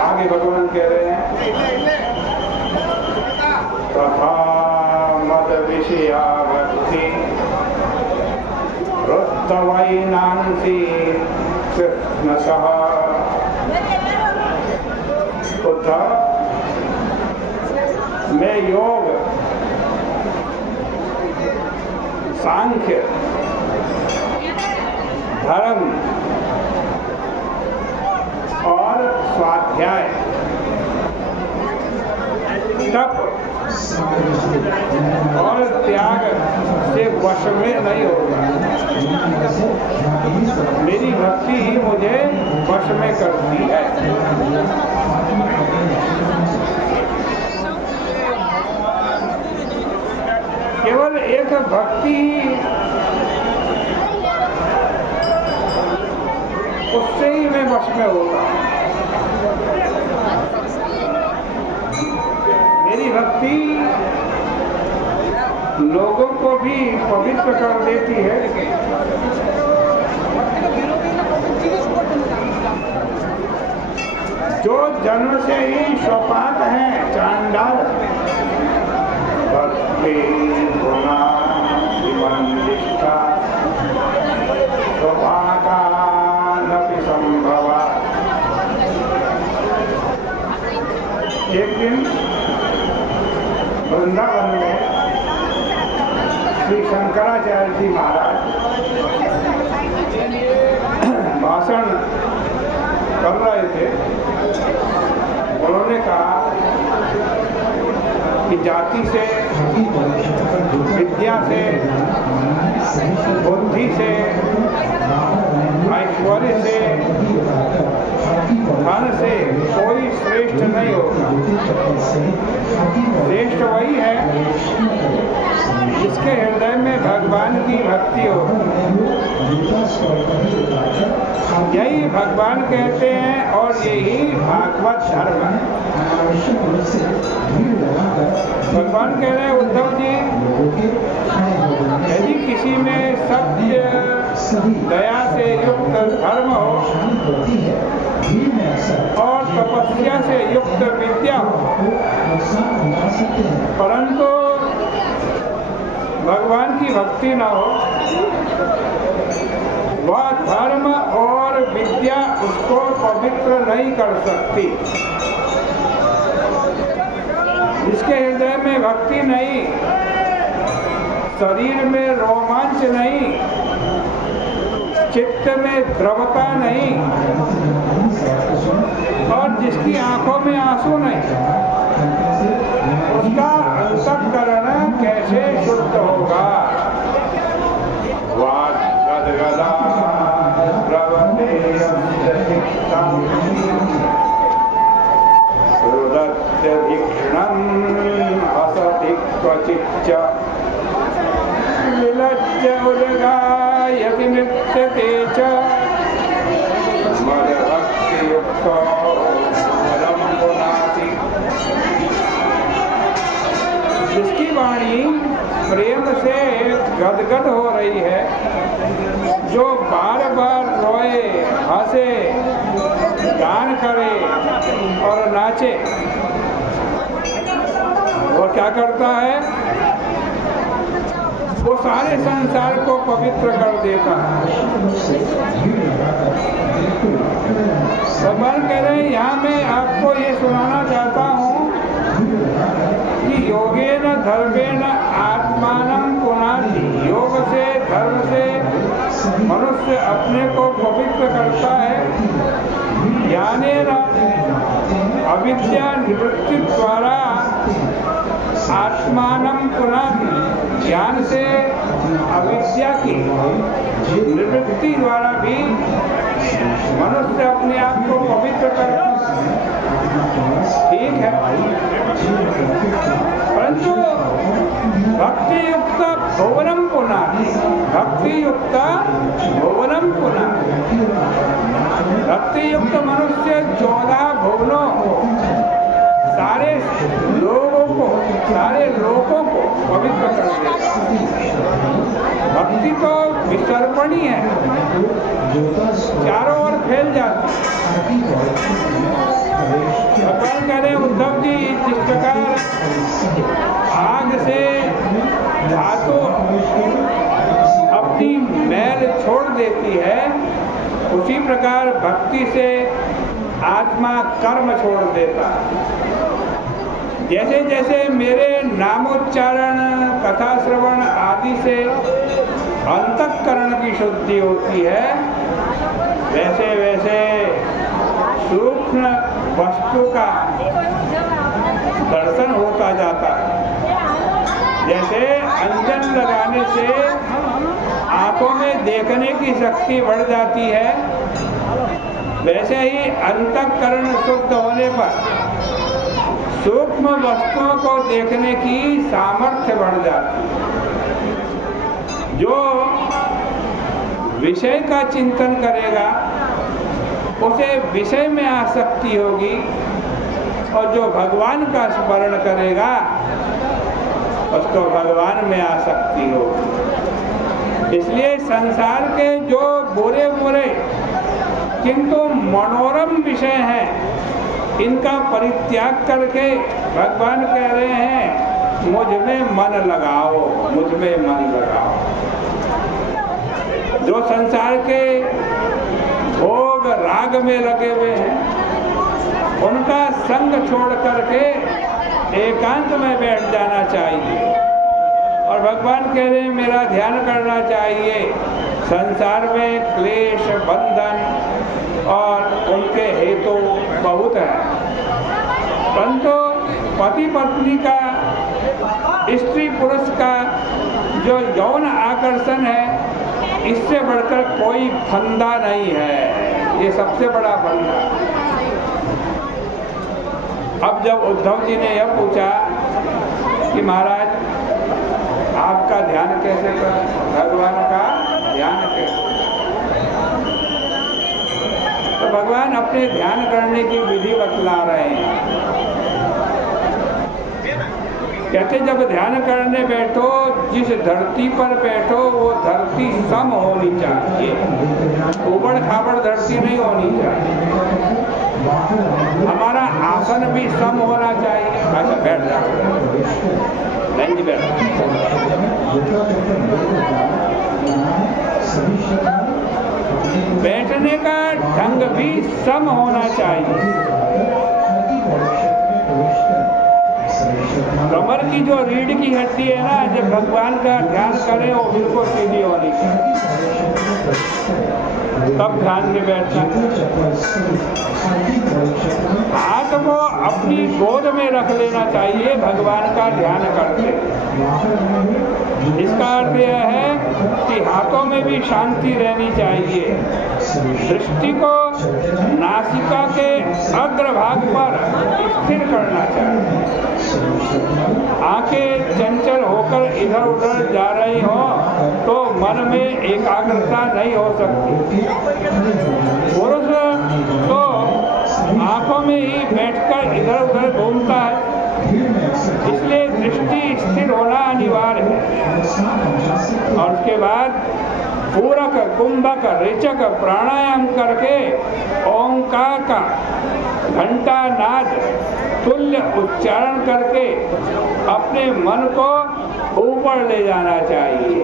आगे भगवान कह रहे हैं तथा मद विषया भक्ति वृत्तवैनांसी कृष्ण सह उद्धव मैं योग सांख्य धर्म और स्वाध्याय तप और त्याग से वश में नहीं होगा। मेरी भक्ति ही मुझे वश में करती है। केवल एक भक्ति उससे ही मैं वश में होगा। मेरी भक्ति लोगों को भी पवित्र कर देती है। जो जन्म से ही स्वपात हैं, चांडाल, भक्ति गुणा विमंदिष्टा स्वपाकानपि संभवा। एक दिन वृंदावन में श्री शंकराचार्य जी महाराज भाषण कर रहे थे। उन्होंने कहा कि जाति से, विद्या से, बुद्धि से, ऐश्वर्य से, धन से कोई श्रेष्ठ नहीं होगा। श्रेष्ठ वही है जिसके हृदय में भगवान की भक्ति हो। यही भगवान कहते हैं और यही भागवत धर्म है। भगवान कह रहे हैं उद्धव जी, यदि किसी में सत्य दया से युक्त धर्म हो और तपस्या से युक्त विद्या हो, परंतु भगवान की भक्ति न हो, वह धर्म और विद्या उसको पवित्र नहीं कर सकती। जिसके हृदय में भक्ति नहीं, शरीर में रोमांच नहीं, चित्त में द्रवता नहीं और जिसकी आंखों में आंसू नहीं, उसका अंतःकरण कैसे शुद्ध होगा। वाक् गदगदा द्रवते रुदत्यधिक्षणं हसति क्वचिच्च विलज्य उद्गायति नृत्यते च मदभक्तियुक्तो मदं पुनाति। जिसकी वाणी प्रेम से गदगद हो रही है, जो बार बार रोए, हंसे, गान करे और नाचे, वो क्या करता है? वो सारे संसार को पवित्र कर देता है। भगवान कह रहे हैं, यहाँ मैं आपको ये सुनाना चाहता हूँ कि योगेन धर्मेण आत्मानं पुनाति। योग से, धर्म से मनुष्य अपने को पवित्र करता है। ज्ञानेन अविद्या निवृत्ति द्वारा आत्मानं पुनाति। ज्ञान से अविद्या की निवृत्ति द्वारा भी मनुष्य अपने आप को पवित्र करता है। ठीक है, परंतु भक्ति युक्त भुवनम पुनाति। भक्ति युक्त भुवनम पुनाति। भक्ति युक्त मनुष्य 14 भुवनों, सारे लोगों को, सारे लोगों को पवित्र कर देगा। भक्ति तो विसर्पणी है, चारों ओर फैल जाती है। भगवान कह रहे उद्धव जी, जिस प्रकार आग से धातु अपनी मैल छोड़ देती है, उसी प्रकार भक्ति से आत्मा कर्म छोड़ देता है। जैसे जैसे मेरे नामोच्चारण, कथा श्रवण आदि से अंतःकरण की शुद्धि होती है, वैसे वैसे सूक्ष्म वस्तु का दर्शन होता जाता है। जैसे अंजन लगाने से आंखों में देखने की शक्ति बढ़ जाती है, वैसे ही अंतःकरण शुद्ध होने पर सूक्ष्म वस्तुओं को देखने की सामर्थ्य बढ़ जाती है। जो विषय का चिंतन करेगा उसे विषय में आसक्ति होगी, और जो भगवान का स्मरण करेगा उसको भगवान में आसक्ति होगी। इसलिए संसार के जो बुरे बुरे किंतु मनोरम विषय हैं, इनका परित्याग करके भगवान कह रहे हैं मुझ में मन लगाओ, मुझ में मन लगाओ। जो संसार के भोग राग में लगे हुए हैं, उनका संग छोड़ करके एकांत में बैठ जाना चाहिए। और भगवान कह रहे हैं मेरा ध्यान करना चाहिए। संसार में क्लेश, बंधन और उनके हेतु बहुत है, परंतु पति पत्नी का, स्त्री पुरुष का जो यौन आकर्षण है, इससे बढ़कर कोई फंदा नहीं है। ये सबसे बड़ा फंदा। अब जब उद्धव जी ने यह पूछा कि महाराज आपका ध्यान कैसे करें, भगवान का ध्यान कैसे, तो भगवान अपने ध्यान करने की विधि बतला रहे हैं। कहते जब ध्यान करने बैठो, जिस धरती पर बैठो वो धरती सम होनी चाहिए, ऊबड़ खाबड़ धरती नहीं होनी चाहिए। हमारा आसन भी सम होना चाहिए। अच्छा बैठ जाओ, नहीं जी बैठ। बैठने का ढंग भी सम होना चाहिए। कमर की जो रीढ़ की हड्डी है ना, जब भगवान का ध्यान करें वो बिल्कुल सीधी होनी चाहिए, तब ध्यान में बैठना। हाथ को अपनी गोद में रख लेना चाहिए भगवान का ध्यान करते। इसका अर्थ यह है कि हाथों में भी शांति रहनी चाहिए। दृष्टि को नासिका के अग्रभाग पर स्थिर करना चाहिए। आंखें चंचल होकर इधर उधर जा रही हो तो मन में एकाग्रता नहीं हो सकती। पुरुष तो आंखों में ही बैठकर इधर उधर घूमता है, इसलिए दृष्टि स्थिर होना अनिवार्य है। और उसके बाद पूरक, कुंभक, रेचक प्राणायाम करके ओंकार का घंटा नाद तुल्य उच्चारण करके अपने मन को ऊपर ले जाना चाहिए।